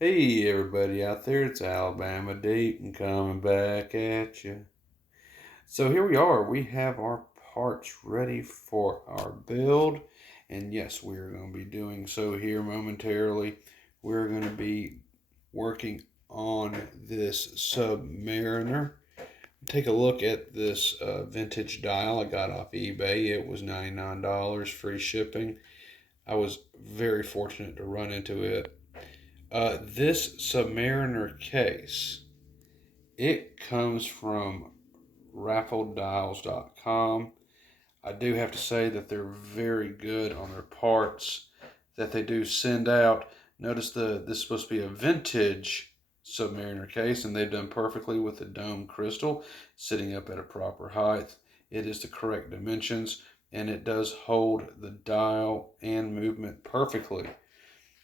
Hey everybody out there, it's Alabama Deep and coming back at you. So here we are, we have our parts ready for our build. And yes, we're going to be doing so here momentarily. We're going to be working on this Submariner. Take a look at this vintage dial I got off eBay. It was $99, free shipping. I was very fortunate to run into it. This Submariner case, it comes from raffledials.com. I do have to say that they're very good on their parts that they do send out. Notice this is supposed to be a vintage Submariner case, and they've done perfectly with the dome crystal sitting up at a proper height. It is the correct dimensions, and it does hold the dial and movement perfectly.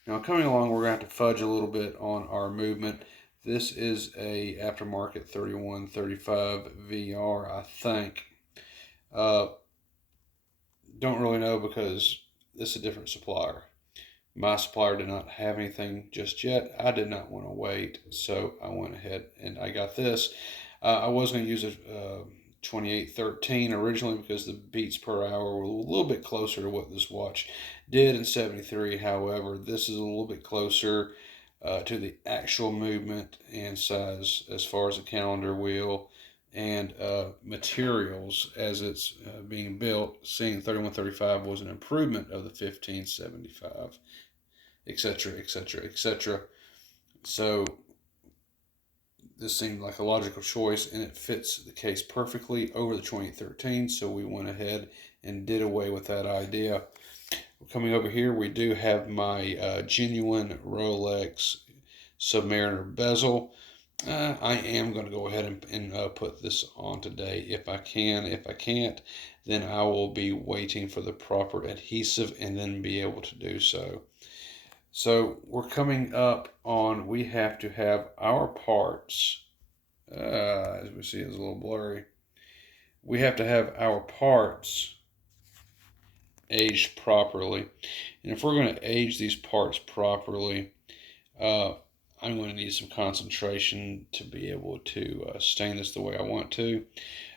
Now coming along, we're going to have to fudge a little bit on our movement. This is a aftermarket 3135 VR, I think. Uh, don't really know because this is a different supplier. My supplier did not have anything just yet. I did not want to wait, so I went ahead and I got this. I was going to use a 2813 originally because the beats per hour were a little bit closer to what this watch did in 73. However, this is a little bit closer to the actual movement and size as far as the calendar wheel and materials as it's being built. Seeing 3135 was an improvement of the 1575, etc., etc., etc. So this seemed like a logical choice, and it fits the case perfectly over the 2013. So we went ahead and did away with that idea. Coming over here, we do have my genuine Rolex Submariner bezel. I am going to go ahead and put this on today if I can. If I can't, then I will be waiting for the proper adhesive and then be able to do so. So we're coming up on, we have to have our parts, as we see it's a little blurry. We have to have our parts aged properly. And if we're going to age these parts properly, uh, I'm going to need some concentration to be able to stain this the way I want to.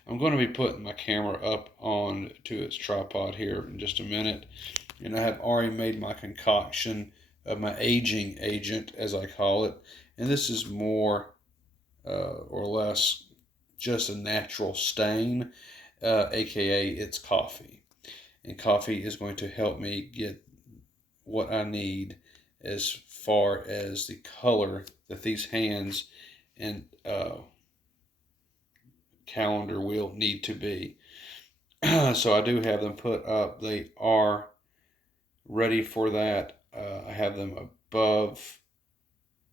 I'm going to be putting my camera up on to its tripod here in just a minute. And I have already made my concoction of my aging agent, as I call it. And this is more or less just a natural stain, aka it's coffee. And coffee is going to help me get what I need as far as the color that these hands and calendar wheel need to be. So I do have them put up. They are ready for that. I have them above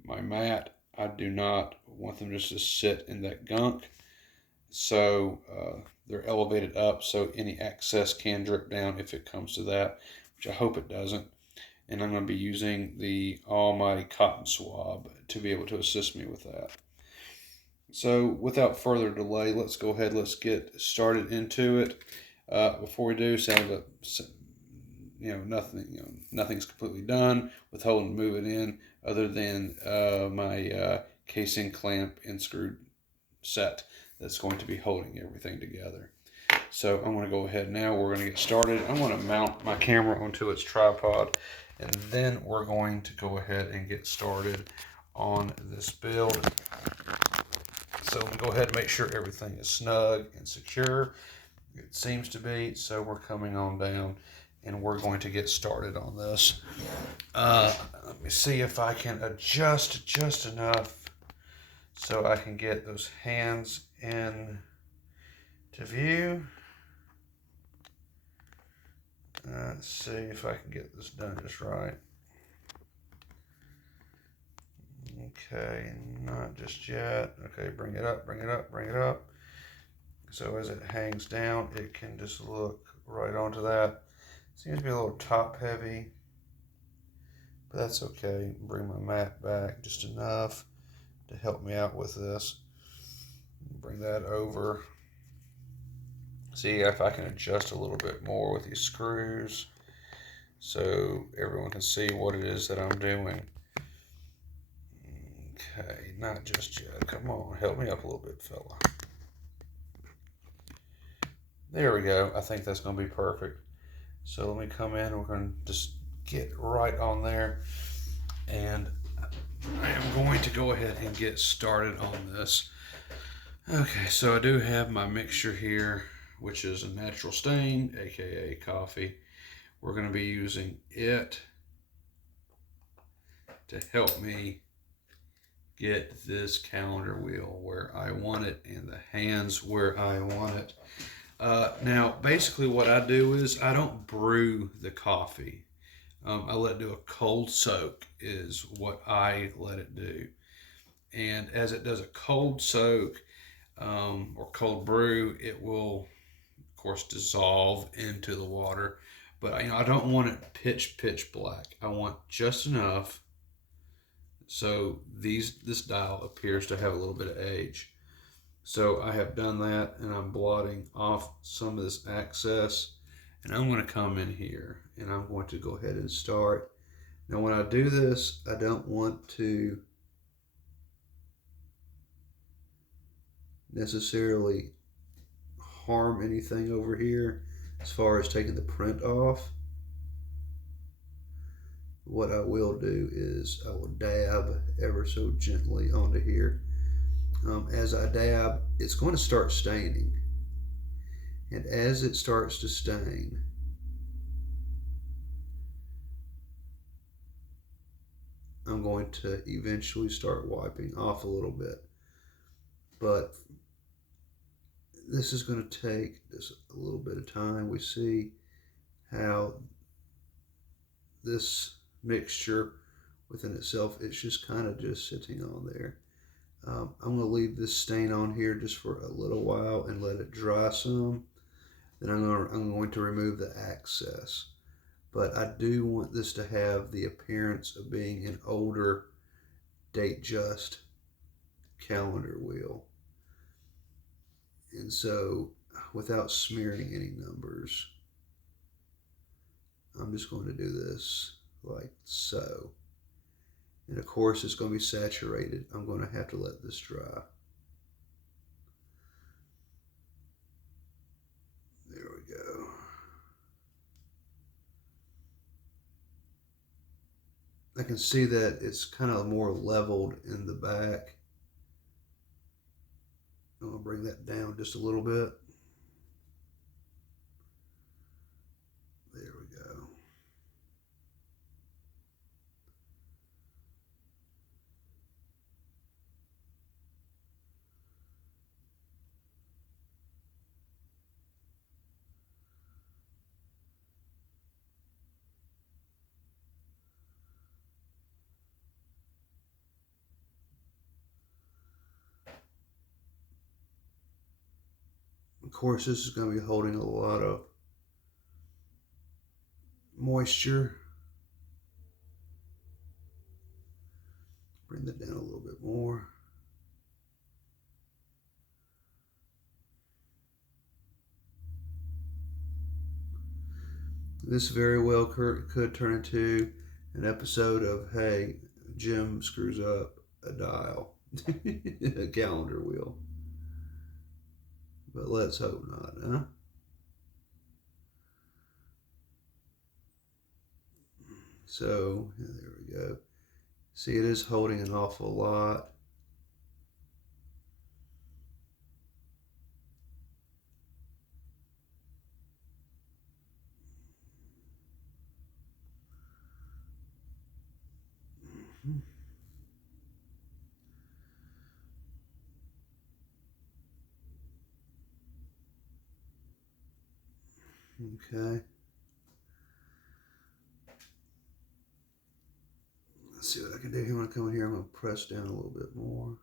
my mat. I do not want them just to sit in that gunk. So they're elevated up so any excess can drip down if it comes to that, which I hope it doesn't. And I'm going to be using the almighty cotton swab to be able to assist me with that. So without further delay, let's go ahead, let's get started into it. Before we do, say that nothing's completely done with holding moving in other than my casing clamp and screw set that's going to be holding everything together. So I'm going to go ahead now. We're going to get started. I'm going to mount my camera onto its tripod, and then we're going to go ahead and get started on this build. So we go ahead and make sure everything is snug and secure. It seems to be. So we're coming on down, and we're going to get started on this. Let me see if I can adjust just enough so I can get those hands in to view. Let's see if I can get this done just right. Okay, not just yet. Okay, bring it up, bring it up, bring it up. So as it hangs down, it can just look right onto that. Seems to be a little top heavy, but that's okay. Bring my mat back just enough to help me out with this. Bring that over. See if I can adjust a little bit more with these screws so everyone can see what it is that I'm doing. Okay, not just yet. Come on, help me up a little bit, fella. There we go. I think that's going to be perfect. So let me come in. We're going to just get right on there. And I am going to go ahead and get started on this. Okay, so I do have my mixture here, which is a natural stain, aka coffee. We're going to be using it to help me get this calendar wheel where I want it and the hands where I want it. Now, basically, what I do is I don't brew the coffee. I let it do a cold soak, is what I let it do. And as it does a cold soak or cold brew, it will, of course, dissolve into the water. But I don't want it pitch black. I want just enough so this dial appears to have a little bit of age. So I have done that, and I'm blotting off some of this excess, and I'm going to come in here and I'm going to go ahead and start. Now when I do this, I don't want to necessarily harm anything over here as far as taking the print off. What I will do is I will dab ever so gently onto here. As I dab, it's going to start staining. And as it starts to stain, I'm going to eventually start wiping off a little bit. But this is going to take just a little bit of time. We see how this mixture within itself, it's just kind of just sitting on there. I'm going to leave this stain on here just for a little while and let it dry some. Then I'm going to remove the excess. But I do want this to have the appearance of being an older Datejust calendar wheel. And so, without smearing any numbers, I'm just going to do this like so. And of course, it's going to be saturated. I'm going to have to let this dry. There we go. I can see that it's kind of more leveled in the back. I'm going to bring that down just a little bit. There we go. Of course, this is going to be holding a lot of moisture. Bring that down a little bit more. This very well could turn into an episode of, hey, Jim screws up a dial, a calendar wheel. But let's hope not, huh? So, yeah, there we go. See, it is holding an awful lot. Okay. Let's see what I can do here. I'm going to come in here. I'm going to press down a little bit more.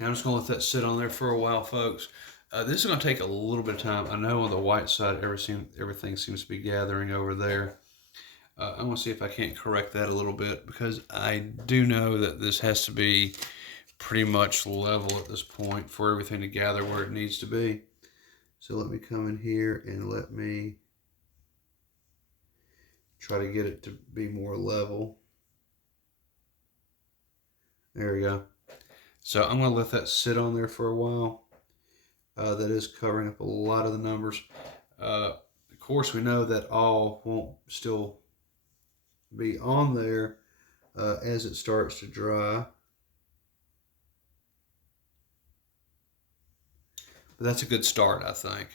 I'm just going to let that sit on there for a while, folks. This is going to take a little bit of time. I know on the white side, everything seems to be gathering over there. I'm going to see if I can't correct that a little bit, because I do know that this has to be pretty much level at this point for everything to gather where it needs to be. So let me come in here and let me try to get it to be more level. There we go. So I'm going to let that sit on there for a while. That is covering up a lot of the numbers. Of course, we know that all won't still be on there as it starts to dry. But that's a good start, I think.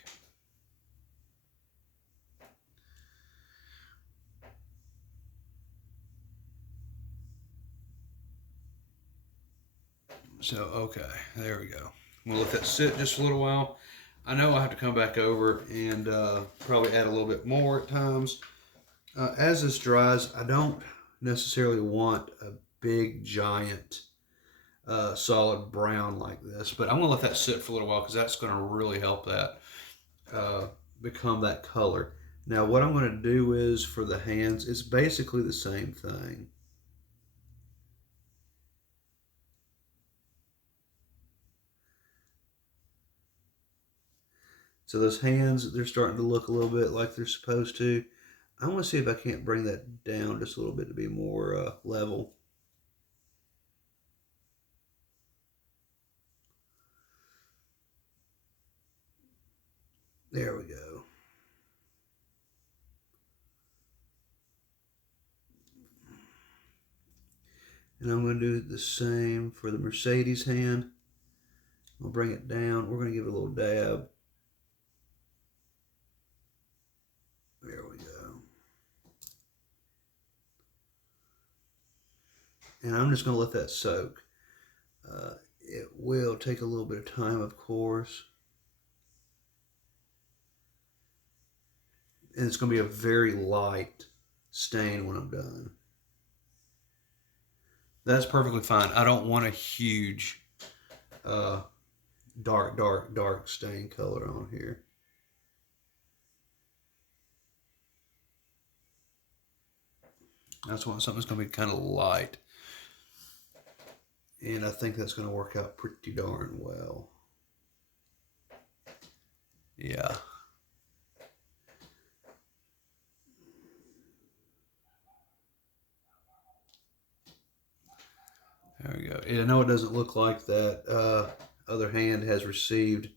So, okay, there we go. I'm going to let that sit just a little while. I know I have to come back over and probably add a little bit more at times. As this dries, I don't necessarily want a big, giant, solid brown like this, but I'm going to let that sit for a little while, because that's going to really help that become that color. Now, what I'm going to do is, for the hands, it's basically the same thing. So those hands, they're starting to look a little bit like they're supposed to. I want to see if I can't bring that down just a little bit to be more level. There we go. And I'm going to do the same for the Mercedes hand. We'll bring it down. We're going to give it a little dab. There we go. And I'm just going to let that soak. It will take a little bit of time, of course. And it's going to be a very light stain when I'm done. That's perfectly fine. I don't want a huge dark stain color on here. That's why something's going to be kind of light. And I think that's going to work out pretty darn well. Yeah. There we go. And I know it doesn't look like that other hand has received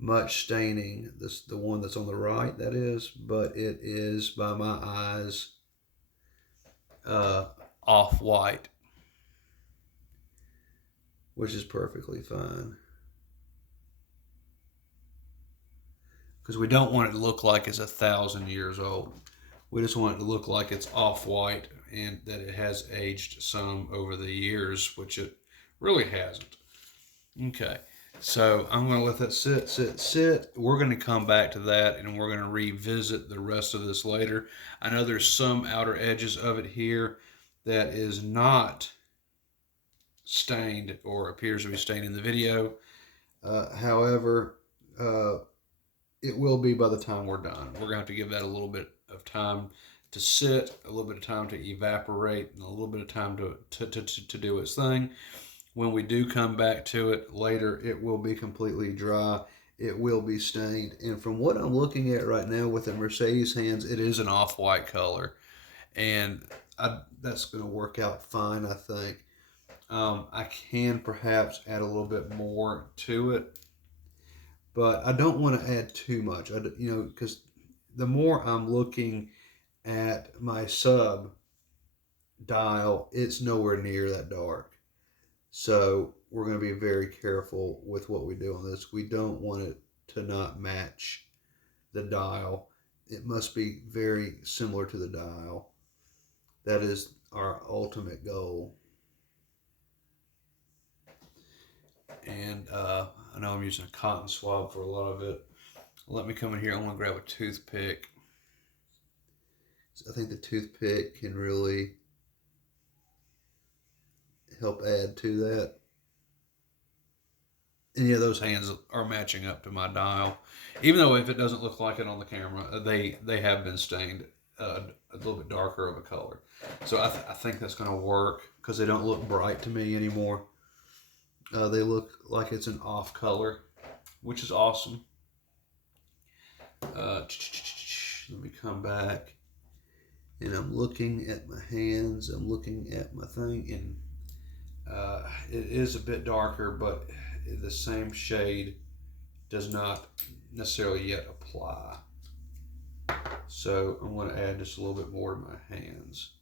much staining. The one that's on the right, that is, but it is, by my eyes, off-white, which is perfectly fine. Because we don't want it to look like it's 1,000 years old. We just want it to look like it's off-white and that it has aged some over the years, which it really hasn't. Okay, so I'm going to let that sit. We're going to come back to that, and we're going to revisit the rest of this later. I know there's some outer edges of it here that is not stained or appears to be stained in the video. However, it will be by the time we're done. We're going to have to give that a little bit of time to sit, a little bit of time to evaporate, and a little bit of time to do its thing. When we do come back to it later, it will be completely dry. It will be stained. And from what I'm looking at right now with the Mercedes hands, it is an off-white color. And that's going to work out fine, I think. I can perhaps add a little bit more to it, but I don't want to add too much. Because the more I'm looking at my sub dial, it's nowhere near that dark. So we're going to be very careful with what we do on this. We don't want it to not match the dial. It must be very similar to the dial. That is our ultimate goal. And I know I'm using a cotton swab for a lot of it. Let me come in here. I'm going to grab a toothpick. I think the toothpick can really help add to that. any of those hands are matching up to my dial. Even though if it doesn't look like it on the camera, they have been stained a little bit darker of a color. So I think that's going to work because they don't look bright to me anymore. They look like it's an off color, which is awesome. Let me come back. And I'm looking at my hands. I'm looking at my thing. And it is a bit darker, but the same shade does not necessarily yet apply. So I'm going to add just a little bit more to my hands.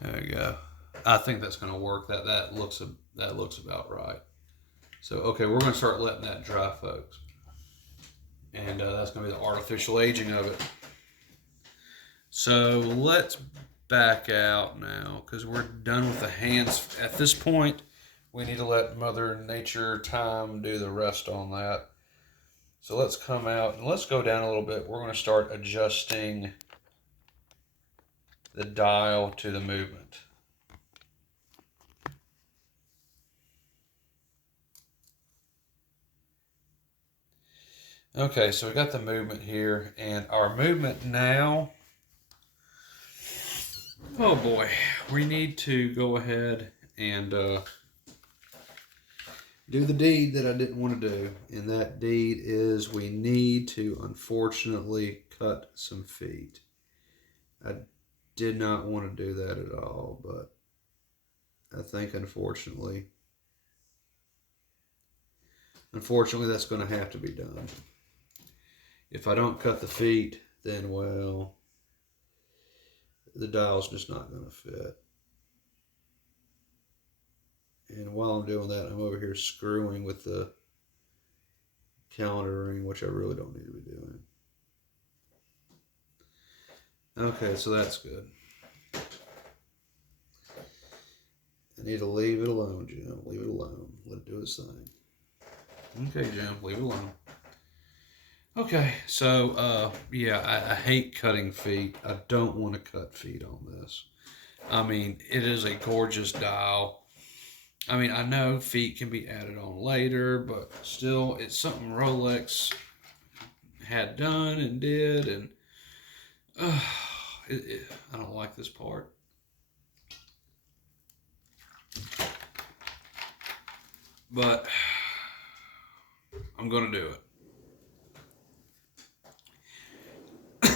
There we go. I think that's going to work. That looks about right. So okay, we're going to start letting that dry, folks, and that's going to be the artificial aging of it. So let's back out now because we're done with the hands. At this point, we need to let Mother Nature time do the rest on that. So let's come out and let's go down a little bit. We're going to start adjusting the dial to the movement. Okay, so we got the movement here, and our movement now, oh boy, we need to go ahead and do the deed that I didn't want to do, and that deed is we need to, unfortunately, cut some feet. I did not want to do that at all, but I think unfortunately that's going to have to be done. If I don't cut the feet, then, well, the dial's just not going to fit. And while I'm doing that, I'm over here screwing with the calendar ring, which I really don't need to be doing. Okay, so that's good. I need to leave it alone, Jim. Leave it alone. Let it do its thing. Okay, Jim, leave it alone. Okay, so, yeah, I hate cutting feet. I don't want to cut feet on this. I mean, it is a gorgeous dial. I mean, I know feet can be added on later, but still, it's something Rolex had done and did, and I don't like this part. But I'm going to do it.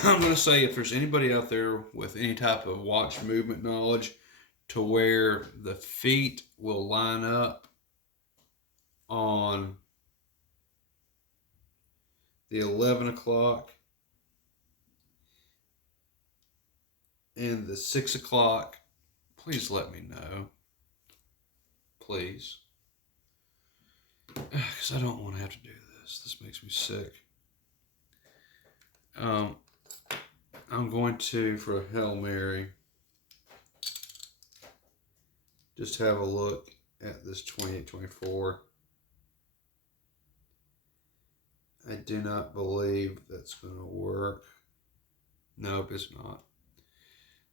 I'm going to say if there's anybody out there with any type of watch movement knowledge to where the feet will line up on the 11 o'clock and the 6 o'clock, please let me know. Please. Because I don't want to have to do this. This makes me sick. I'm going to, for a Hail Mary, just have a look at this 28-24. I do not believe that's going to work. Nope, it's not.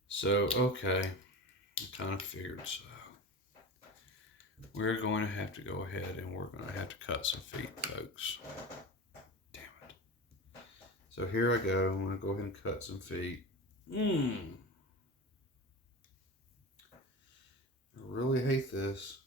So, okay. I kind of figured so. We're going to have to go ahead and we're going to have to cut some feet, folks. Damn it. So here I go. I'm going to go ahead and cut some feet. I really hate this.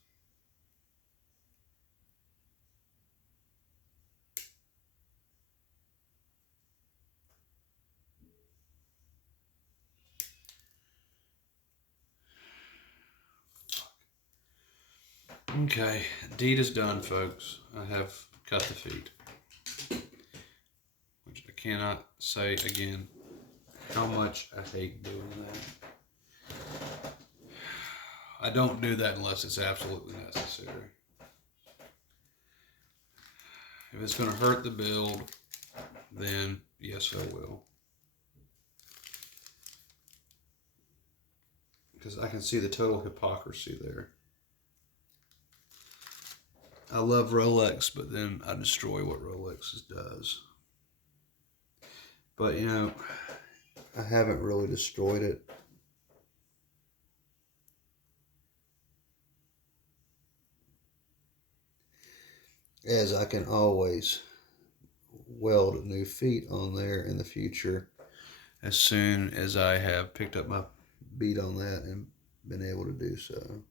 Okay, deed is done, folks. I have cut the feet. Which I cannot say again how much I hate doing that. I don't do that unless it's absolutely necessary. If it's going to hurt the build, then yes, I will. Because I can see the total hypocrisy there. I love Rolex, but then I destroy what Rolex does. But, you know, I haven't really destroyed it. As I can always weld new feet on there in the future as soon as I have picked up my beat on that and been able to do so.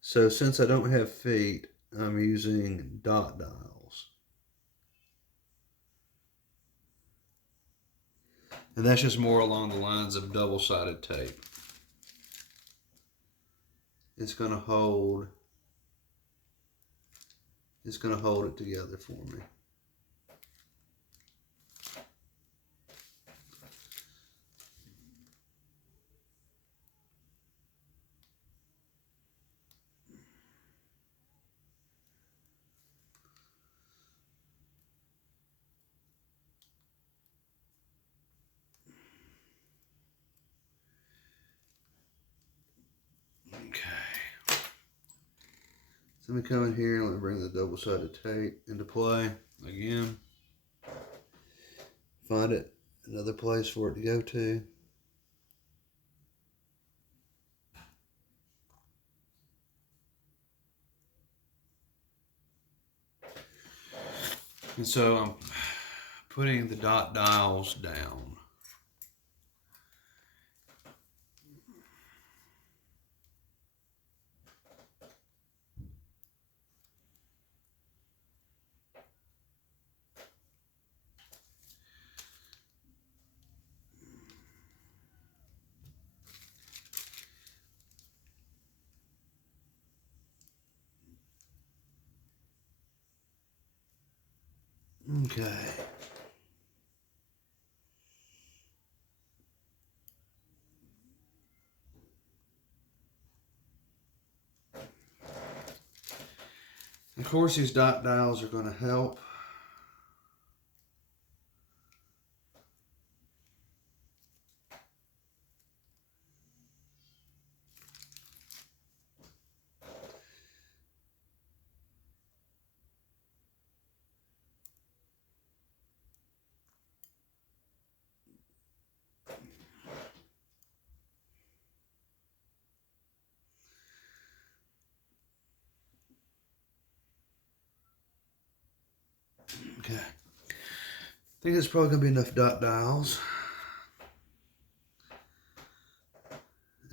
So since I don't have feet, I'm using dot dials. And that's just more along the lines of double-sided tape. It's going to hold it together for me. Okay. So let me come in here and let me bring the double-sided tape into play again. Find it, another place for it to go to. And so I'm putting the dot dials down. Okay. Of course, these dot dials are going to help. Okay. I think it's probably going to be enough dot dials.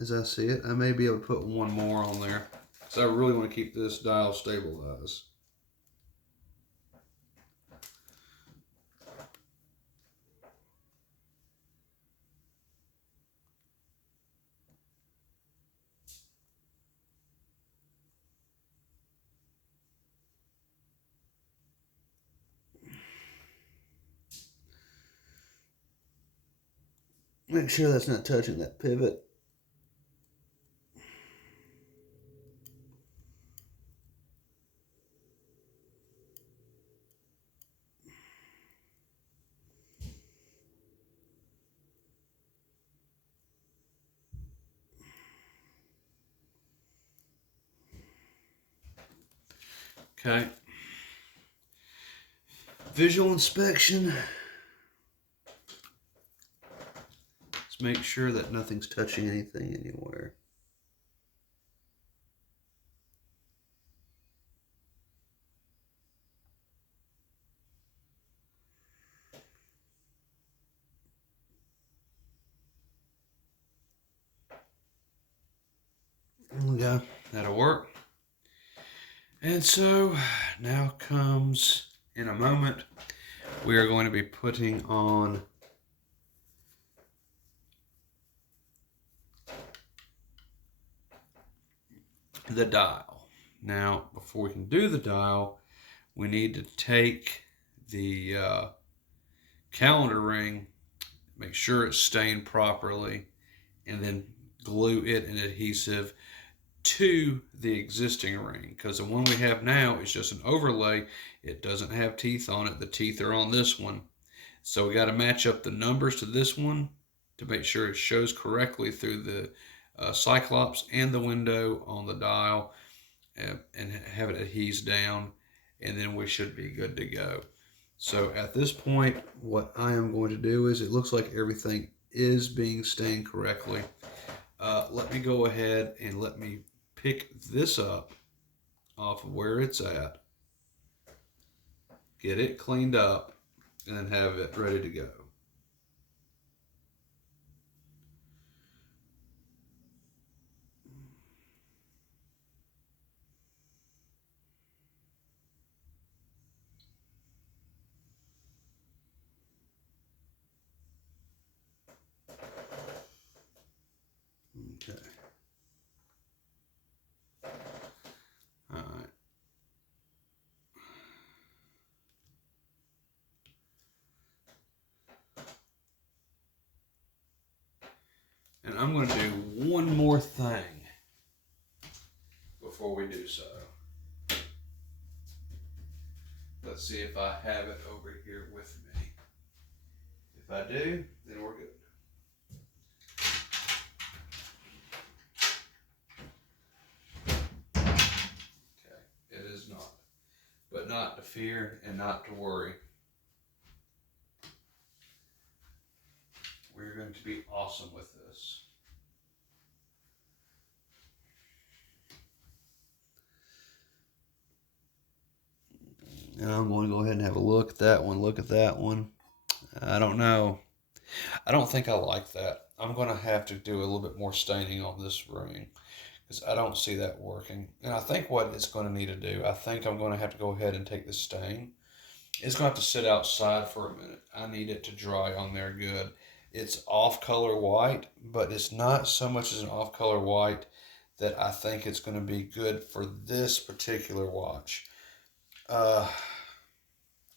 As I see it, I may be able to put one more on there because I really want to keep this dial stabilized. Make sure that's not touching that pivot. Okay. Visual inspection. Let's make sure that nothing's touching anything anywhere. There we go. That'll work. And so now comes, in a moment, we are going to be putting on the dial. Now, before we can do the dial, we need to take the calendar ring, make sure it's stained properly, and then glue it in adhesive to the existing ring, because the one we have now is just an overlay. It doesn't have teeth on it. The teeth are on this one. So we got to match up the numbers to this one to make sure it shows correctly through the cyclops and the window on the dial, and have it adhese down, and then we should be good to go. So at this point, what I am going to do is, it looks like everything is being stained correctly. Let me go ahead and let me pick this up off of where it's at, get it cleaned up, and then have it ready to go. Okay. All right. And I'm going to do one more thing before we do so. Let's see if I have it over here with me. If I do, then we're good. Okay, it is not. But not to fear and not to worry. We're going to be awesome with this. And I'm going to go ahead and have a look at that one. Look at that one. I don't know. I don't think I like that. I'm going to have to do a little bit more staining on this ring, because I don't see that working. And I think what it's going to need to do, I think I'm going to have to go ahead and take this stain. It's going to have to sit outside for a minute. I need it to dry on there good. It's off color white, but it's not so much as an off color white that I think it's going to be good for this particular watch. I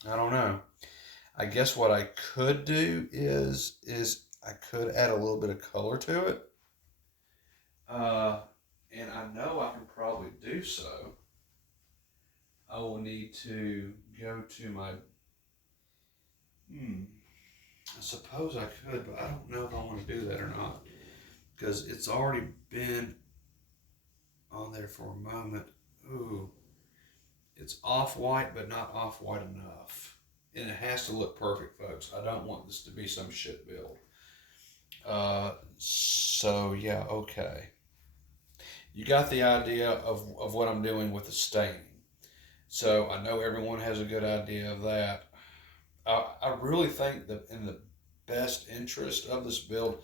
don't know. I guess what I could do is I could add a little bit of color to it. And I know I can probably do so. I will need to go to my. I suppose I could, but I don't know if I want to do that or not, because it's already been on there for a moment. Ooh, it's off white, but not off white enough, and it has to look perfect, folks. I don't want this to be some shit build. So yeah, okay. You got the idea of what I'm doing with the staining. So I know everyone has a good idea of that. I really think that in the best interest of this build,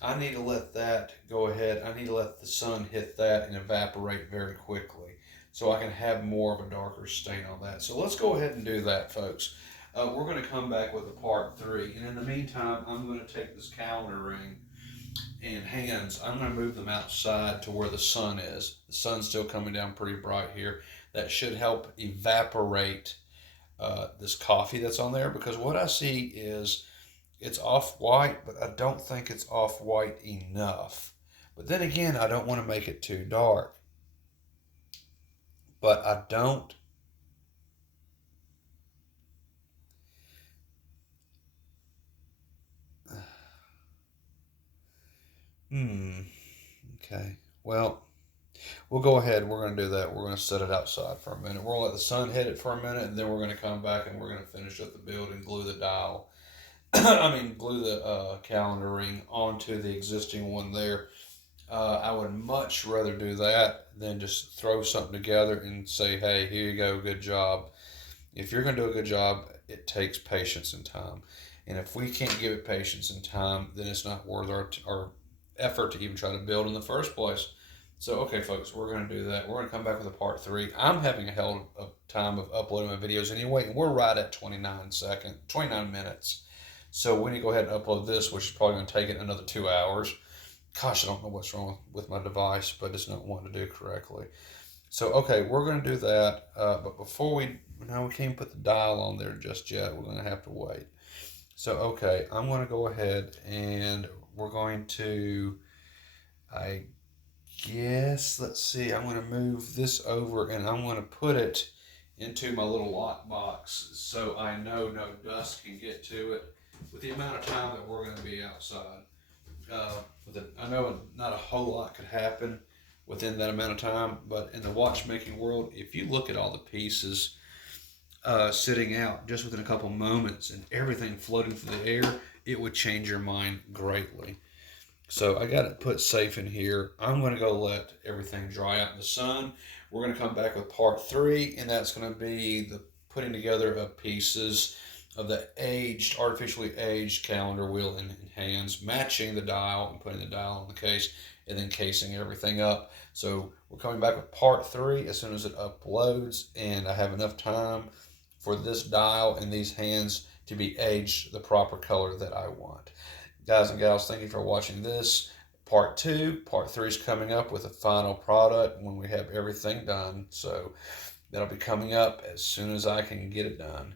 I need to let that go ahead. I need to let the sun hit that and evaporate very quickly, so I can have more of a darker stain on that. So let's go ahead and do that, folks. We're going to come back with a part 3. And in the meantime, I'm going to take this calendar ring and hands. I'm going to move them outside to where the sun is. The sun's still coming down pretty bright here. That should help evaporate this coffee that's on there, because what I see is it's off white, but I don't think it's off white enough. But then again, I don't want to make it too dark. But I don't. Okay. Well, we'll go ahead. We're going to do that. We're going to set it outside for a minute. We're going to let the sun hit it for a minute, and then we're going to come back and we're going to finish up the build and glue the dial. Glue the calendar ring onto the existing one there. I would much rather do that than just throw something together and say, hey, here you go, good job. If you're going to do a good job, it takes patience and time. And if we can't give it patience and time, then it's not worth our effort to even try to build in the first place. So, okay, folks, we're going to do that. We're going to come back with a part 3. I'm having a hell of a time of uploading my videos anyway, and we're right at 29 minutes. So we need to go ahead and upload this, which is probably going to take it another 2 hours. Gosh, I don't know what's wrong with my device, but it's not wanting to do correctly. So, okay, we're going to do that. But before we can't put the dial on there just yet. We're going to have to wait. So, okay, I'm going to go ahead and we're going to I guess, let's see, I'm going to move this over and I'm going to put it into my little lock box so I know no dust can get to it with the amount of time that we're going to be outside. I know not a whole lot could happen within that amount of time, but in the watchmaking world, if you look at all the pieces sitting out just within a couple moments and everything floating through the air, it would change your mind greatly. So I got it put safe in here. I'm going to go let everything dry out in the sun. We're going to come back with part three, and that's going to be the putting together of pieces of the artificially aged calendar wheel and hands, matching the dial and putting the dial on the case, and then casing everything up. So we're coming back with part three as soon as it uploads, and I have enough time for this dial and these hands to be aged the proper color that I want. Guys and gals, thank you for watching this. Part two, part three is coming up with a final product when we have everything done. So that'll be coming up as soon as I can get it done.